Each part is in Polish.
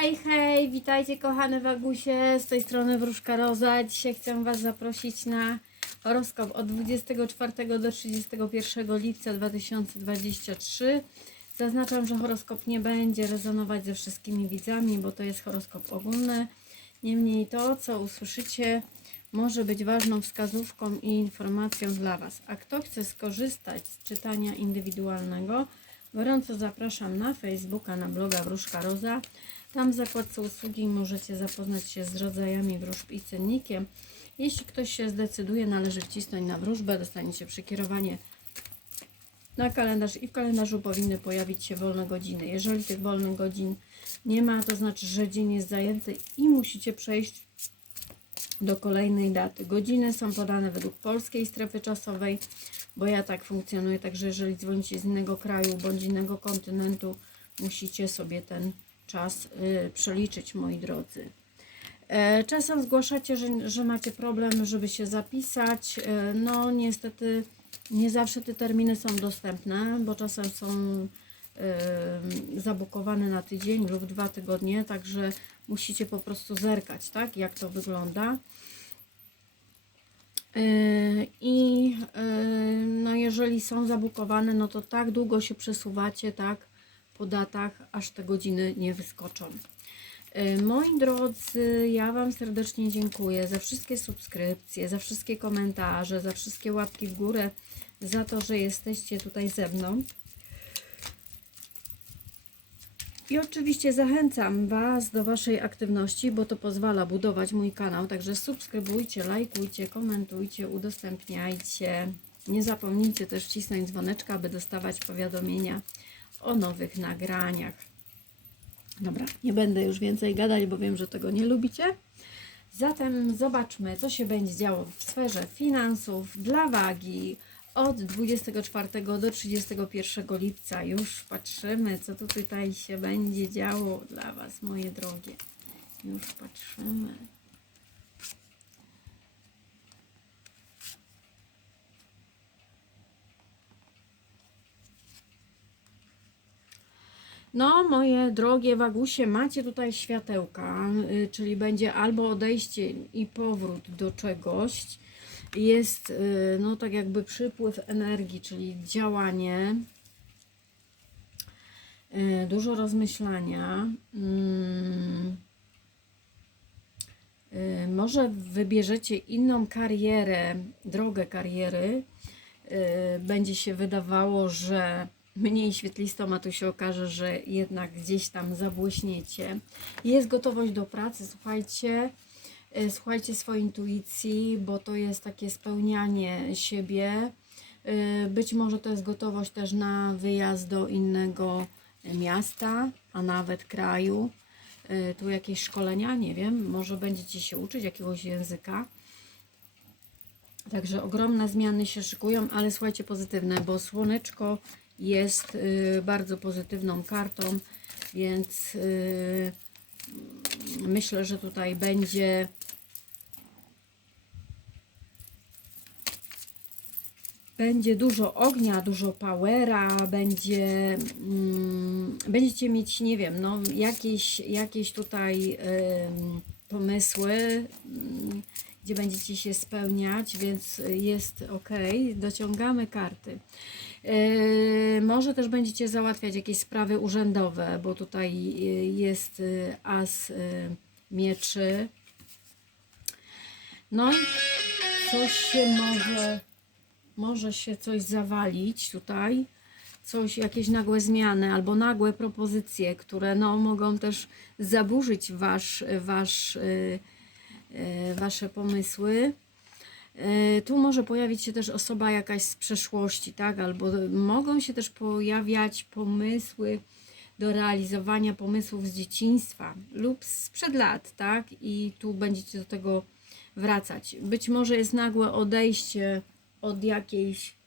Hej, hej, witajcie kochane wagusie, z tej strony Wróżka Roza. Dzisiaj chcę Was zaprosić na horoskop od 24 do 31 lipca 2023. Zaznaczam, że horoskop nie będzie rezonować ze wszystkimi widzami, bo to jest horoskop ogólny. Niemniej to, co usłyszycie, może być ważną wskazówką i informacją dla Was. A kto chce skorzystać z czytania indywidualnego, gorąco zapraszam na Facebooka, na bloga Wróżka Roza. Tam w zakładce usługi możecie zapoznać się z rodzajami wróżb i cennikiem. Jeśli ktoś się zdecyduje, należy wcisnąć na wróżbę, dostaniecie przekierowanie na kalendarz i w kalendarzu powinny pojawić się wolne godziny. Jeżeli tych wolnych godzin nie ma, to znaczy, że dzień jest zajęty i musicie przejść do kolejnej daty. Godziny są podane według polskiej strefy czasowej, bo ja tak funkcjonuję, także jeżeli dzwonicie z innego kraju bądź innego kontynentu, musicie sobie ten czas y, przeliczyć, moi drodzy. E, Czasem zgłaszacie, że, że macie problem, żeby się zapisać. E, No niestety nie zawsze te terminy są dostępne, bo czasem są e, zabukowane na tydzień lub dwa tygodnie, także musicie po prostu zerkać, tak, jak to wygląda. E, I e, no jeżeli są zabukowane, no to tak długo się przesuwacie, tak, po datach, aż te godziny nie wyskoczą. E, Moi drodzy, ja Wam serdecznie dziękuję za wszystkie subskrypcje, za wszystkie komentarze, za wszystkie łapki w górę, za to, że jesteście tutaj ze mną. I oczywiście zachęcam Was do Waszej aktywności, bo to pozwala budować mój kanał. Także subskrybujcie, lajkujcie, komentujcie, udostępniajcie. Nie zapomnijcie też wcisnąć dzwoneczka, aby dostawać powiadomienia o nowych nagraniach. Dobra, nie będę już więcej gadać, bo wiem, że tego nie lubicie. Zatem zobaczmy, co się będzie działo w sferze finansów dla wagi od 24 do 31 lipca. Już patrzymy, co tu tutaj się będzie działo dla Was, moje drogie. Już patrzymy. No, moje drogie wagusie, macie tutaj światełka, y, czyli będzie albo odejście i powrót do czegoś. Jest, y, no tak jakby przypływ energii, czyli działanie, y, dużo rozmyślania. Mm. Y, Może wybierzecie inną karierę, drogę kariery. Będzie się wydawało, że mniej świetlistą, a tu się okaże, że jednak gdzieś tam zabłyśniecie. Jest gotowość do pracy, słuchajcie. Y, Słuchajcie swojej intuicji, bo to jest takie spełnianie siebie. Y, Być może to jest gotowość też na wyjazd do innego miasta, a nawet kraju. Tu jakieś szkolenia, nie wiem, może będziecie się uczyć jakiegoś języka. Także ogromne zmiany się szykują, ale słuchajcie, pozytywne, bo słoneczko jest bardzo pozytywną kartą, więc myślę, że tutaj będzie będzie dużo ognia, dużo powera, będzie, mm, będziecie mieć, nie wiem, no, jakieś, jakieś tutaj ym, pomysły, ym, gdzie będziecie się spełniać, więc jest ok. Dociągamy karty. Yy, może też będziecie załatwiać jakieś sprawy urzędowe, bo tutaj yy, jest yy, as yy, mieczy. No i coś się może może się coś zawalić tutaj, coś, jakieś nagłe zmiany albo nagłe propozycje, które no, mogą też zaburzyć wasz, wasz, y, y, wasze pomysły. Y, Tu może pojawić się też osoba jakaś z przeszłości, tak? Albo mogą się też pojawiać pomysły do realizowania pomysłów z dzieciństwa lub sprzed lat, tak? I tu będziecie do tego wracać. Być może jest nagłe odejście od jakiejś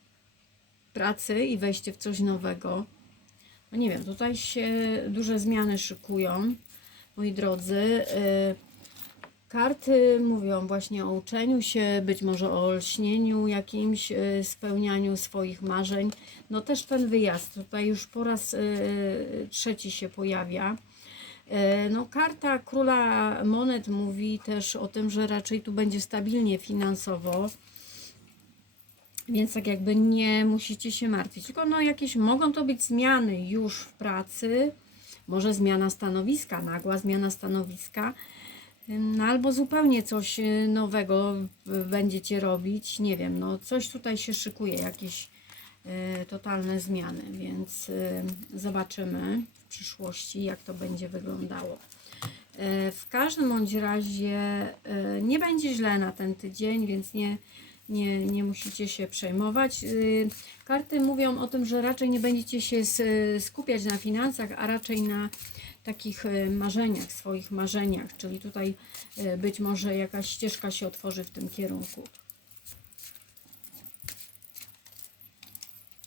pracy i wejście w coś nowego. No nie wiem, tutaj się duże zmiany szykują, moi drodzy. Y, Karty mówią właśnie o uczeniu się, być może o lśnieniu jakimś, y, spełnianiu swoich marzeń. No też ten wyjazd tutaj już po raz y, trzeci się pojawia. No, karta króla monet mówi też o tym, że raczej tu będzie stabilnie finansowo. Więc tak jakby nie musicie się martwić. Tylko no jakieś mogą to być zmiany już w pracy, może zmiana stanowiska, nagła zmiana stanowiska, no albo zupełnie coś y, nowego będziecie robić. Nie wiem, no coś tutaj się szykuje, jakieś y, totalne zmiany, więc y, zobaczymy w przyszłości, jak to będzie wyglądało. Y, W każdym bądź razie y, nie będzie źle na ten tydzień, więc nie, nie, nie musicie się przejmować. Y, Karty mówią o tym, że raczej nie będziecie się s- skupiać na finansach, a raczej na takich y, marzeniach, swoich marzeniach, czyli tutaj y, być może jakaś ścieżka się otworzy w tym kierunku.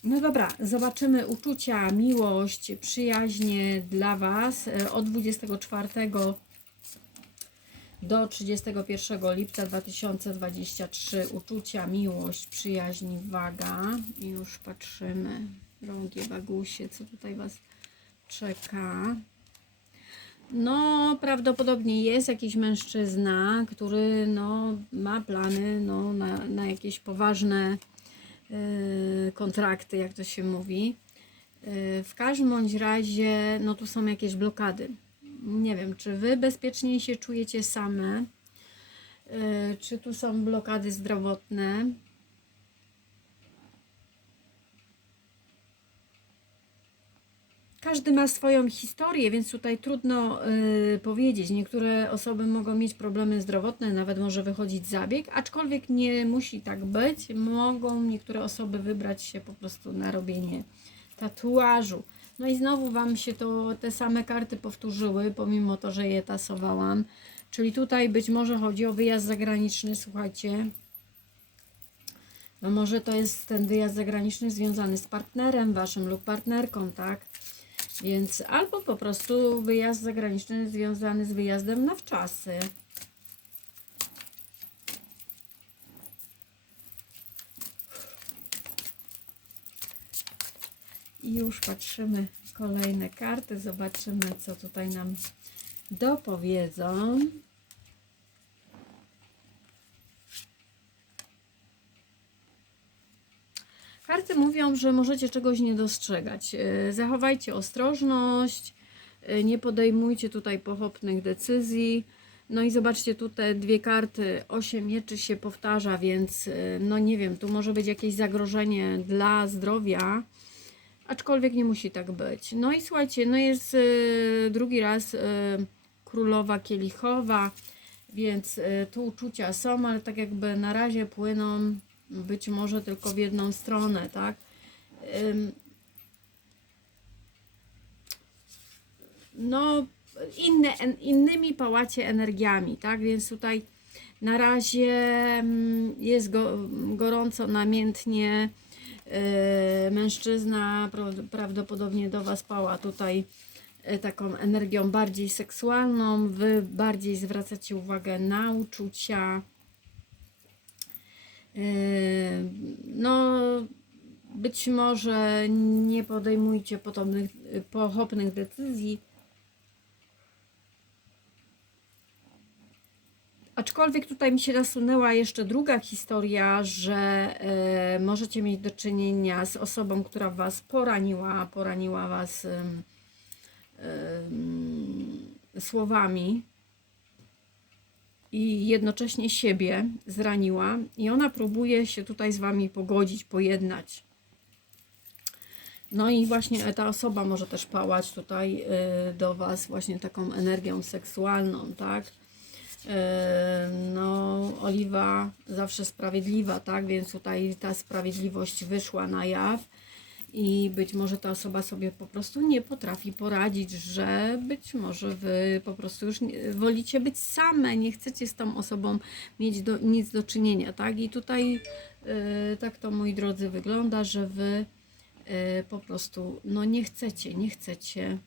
No dobra, zobaczymy uczucia, miłość, przyjaźnie dla Was y, od 24 do 31 lipca 2023 uczucia, miłość, przyjaźń, waga. I już patrzymy, drogie wagusie, co tutaj Was czeka. No, prawdopodobnie jest jakiś mężczyzna, który no, ma plany no, na, na jakieś poważne yy, kontrakty, jak to się mówi. Yy, w każdym bądź razie, no tu są jakieś blokady. Nie wiem, czy wy bezpiecznie się czujecie same, yy, czy tu są blokady zdrowotne. Każdy ma swoją historię, więc tutaj trudno y, powiedzieć. Niektóre osoby mogą mieć problemy zdrowotne, nawet może wychodzić zabieg, aczkolwiek nie musi tak być. Mogą niektóre osoby wybrać się po prostu na robienie tatuażu. No i znowu Wam się to te same karty powtórzyły, pomimo to, że je tasowałam. Czyli tutaj być może chodzi o wyjazd zagraniczny, słuchajcie. No może to jest ten wyjazd zagraniczny związany z partnerem waszym lub partnerką, tak? Więc albo po prostu wyjazd zagraniczny związany z wyjazdem na wczasy. I już patrzymy kolejne karty, zobaczymy co tutaj nam dopowiedzą. Karty mówią, że możecie czegoś nie dostrzegać. E, Zachowajcie ostrożność, e, nie podejmujcie tutaj pochopnych decyzji. No i zobaczcie, tu te dwie karty, 8 mieczy się powtarza, więc e, no nie wiem, tu może być jakieś zagrożenie dla zdrowia, aczkolwiek nie musi tak być. No i słuchajcie, no jest e, drugi raz e, królowa kielichowa, więc e, tu uczucia są, ale tak jakby na razie płyną być może tylko w jedną stronę, tak? Ym, No, innymi pałacie energiami, tak? Więc tutaj na razie mm, jest go, gorąco, namiętnie. Yy, mężczyzna pra- prawdopodobnie do Was pała tutaj yy, taką energią bardziej seksualną. Wy bardziej zwracacie uwagę na uczucia. Yy, No, być może nie podejmujcie podobnych, pochopnych decyzji. Aczkolwiek tutaj mi się nasunęła jeszcze druga historia, że e, możecie mieć do czynienia z osobą, która Was poraniła, poraniła Was em, em, słowami i jednocześnie siebie zraniła i ona próbuje się tutaj z Wami pogodzić, pojednać. No i właśnie ta osoba może też pałać tutaj y, do Was właśnie taką energią seksualną, tak? Y, No, Oliwa zawsze sprawiedliwa, tak? Więc tutaj ta sprawiedliwość wyszła na jaw i być może ta osoba sobie po prostu nie potrafi poradzić, że być może Wy po prostu już wolicie być same, nie chcecie z tą osobą mieć do, nic do czynienia, tak? I tutaj y, tak to, moi drodzy, wygląda, że Wy y, po prostu no nie chcecie, nie chcecie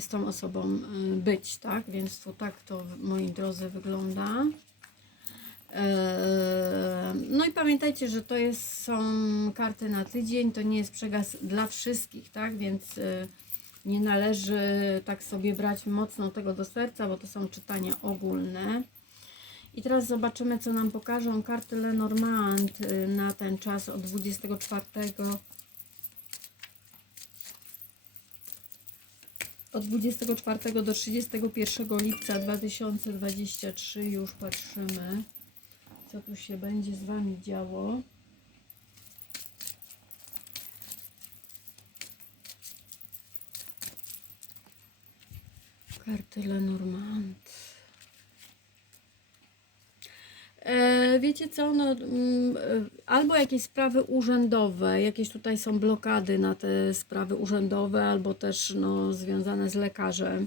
z tą osobą y, być, tak? Więc tu tak to, moi drodzy, wygląda. Eee, No i pamiętajcie, że to jest, są karty na tydzień, to nie jest przekaz dla wszystkich, tak? Więc y, nie należy tak sobie brać mocno tego do serca, bo to są czytania ogólne. I teraz zobaczymy, co nam pokażą karty Lenormand y, na ten czas od 24 od 24 do 31 lipca 2023 już patrzymy, co tu się będzie z Wami działo. Karty Lenormand. E, wiecie co, no, mm, e, albo jakieś sprawy urzędowe, jakieś tutaj są blokady na te sprawy urzędowe, albo też no, związane z lekarzem.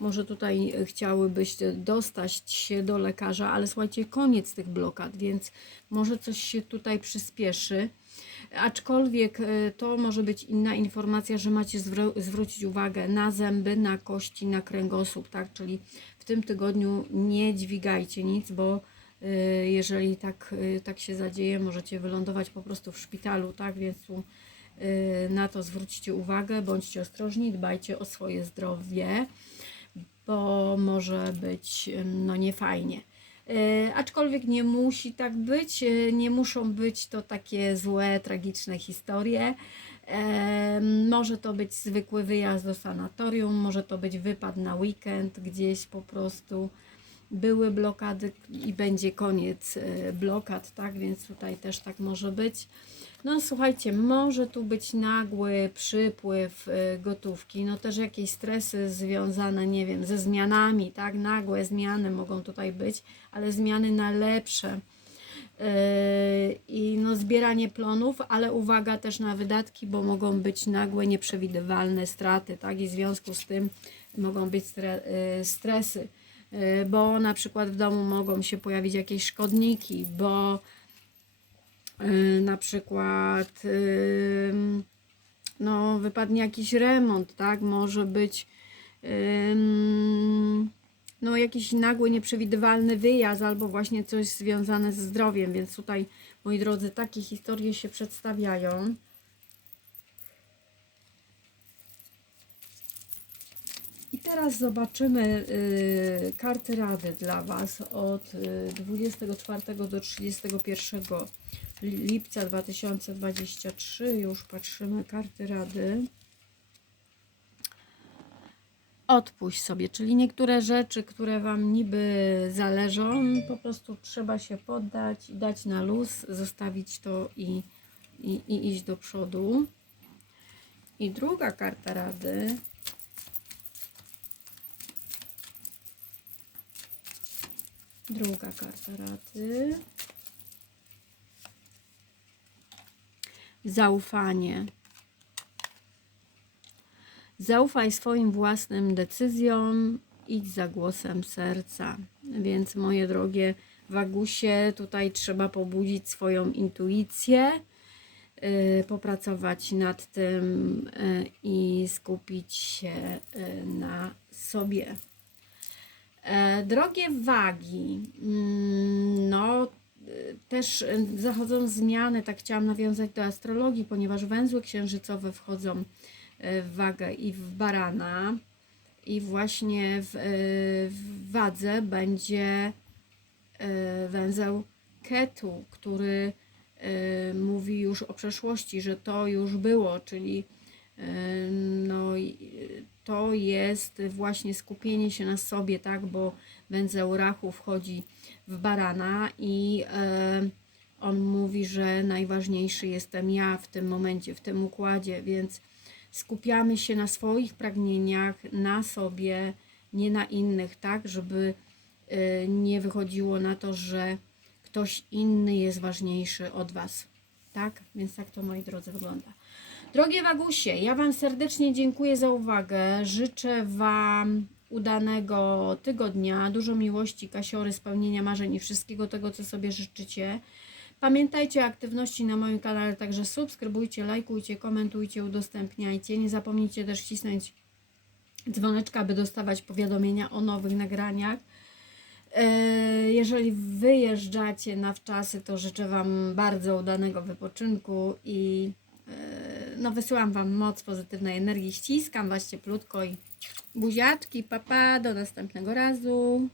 Może tutaj chciałybyście dostać się do lekarza, ale słuchajcie, koniec tych blokad, więc może coś się tutaj przyspieszy. Aczkolwiek e, to może być inna informacja, że macie zwró- zwrócić uwagę na zęby, na kości, na kręgosłup, tak? Czyli w tym tygodniu nie dźwigajcie nic, bo jeżeli tak, y, tak się zadzieje, możecie wylądować po prostu w szpitalu, tak? Więc tu y, na to zwróćcie uwagę, bądźcie ostrożni, dbajcie o swoje zdrowie, bo może być no niefajnie. Aczkolwiek nie musi tak być, nie muszą być to takie złe, tragiczne historie. Może to być zwykły wyjazd do sanatorium, może to być wypad na weekend gdzieś po prostu. Były blokady i będzie koniec e, blokad, tak? Więc tutaj też tak może być. No słuchajcie, może tu być nagły przypływ e, gotówki, no też jakieś stresy związane, nie wiem, ze zmianami, tak? Nagłe zmiany mogą tutaj być, ale zmiany na lepsze. Yy, I no zbieranie plonów, ale uwaga też na wydatki, bo mogą być nagłe, nieprzewidywalne straty, tak? I w związku z tym mogą być stre, stresy, bo na przykład w domu mogą się pojawić jakieś szkodniki, bo yy, na przykład yy, no, wypadnie jakiś remont, tak? Może być no, jakiś nagły, nieprzewidywalny wyjazd albo właśnie coś związane ze zdrowiem, więc tutaj, moi drodzy, takie historie się przedstawiają. Teraz zobaczymy y, karty rady dla Was od y, 24 do 31 lipca 2023. Już patrzymy karty rady. Odpuść sobie, czyli niektóre rzeczy, które Wam niby zależą, po prostu trzeba się poddać, dać na luz, zostawić to i, i, i iść do przodu. I druga karta rady. Druga karta rady. Zaufanie. Zaufaj swoim własnym decyzjom, idź za głosem serca. Więc moje drogie wagusie, tutaj trzeba pobudzić swoją intuicję, yy, popracować nad tym yy, i skupić się yy, na sobie. E, Drogie wagi, mm, no y, też y, zachodzą zmiany, tak chciałam nawiązać do astrologii, ponieważ węzły księżycowe wchodzą w wagę i w barana. I właśnie w, w wadze będzie węzeł Ketu, który mówi już o przeszłości, że to już było, czyli no, to jest właśnie skupienie się na sobie, tak, bo węzeł Rachu wchodzi w barana i e, on mówi, że najważniejszy jestem ja w tym momencie, w tym układzie, więc skupiamy się na swoich pragnieniach, na sobie, nie na innych, tak, żeby e, nie wychodziło na to, że ktoś inny jest ważniejszy od Was, tak? Więc tak to, moi drodzy, wygląda. Drogie Wagusie, ja Wam serdecznie dziękuję za uwagę. Życzę Wam udanego tygodnia, dużo miłości, kasiory, spełnienia marzeń i wszystkiego tego, co sobie życzycie. Pamiętajcie o aktywności na moim kanale, także subskrybujcie, lajkujcie, komentujcie, udostępniajcie. Nie zapomnijcie też wcisnąć dzwoneczka, aby dostawać powiadomienia o nowych nagraniach. E, Jeżeli wyjeżdżacie na wczasy, to życzę Wam bardzo udanego wypoczynku i e, no wysyłam Wam moc pozytywnej energii, ściskam Was cieplutko i buziaczki, papa, do następnego razu.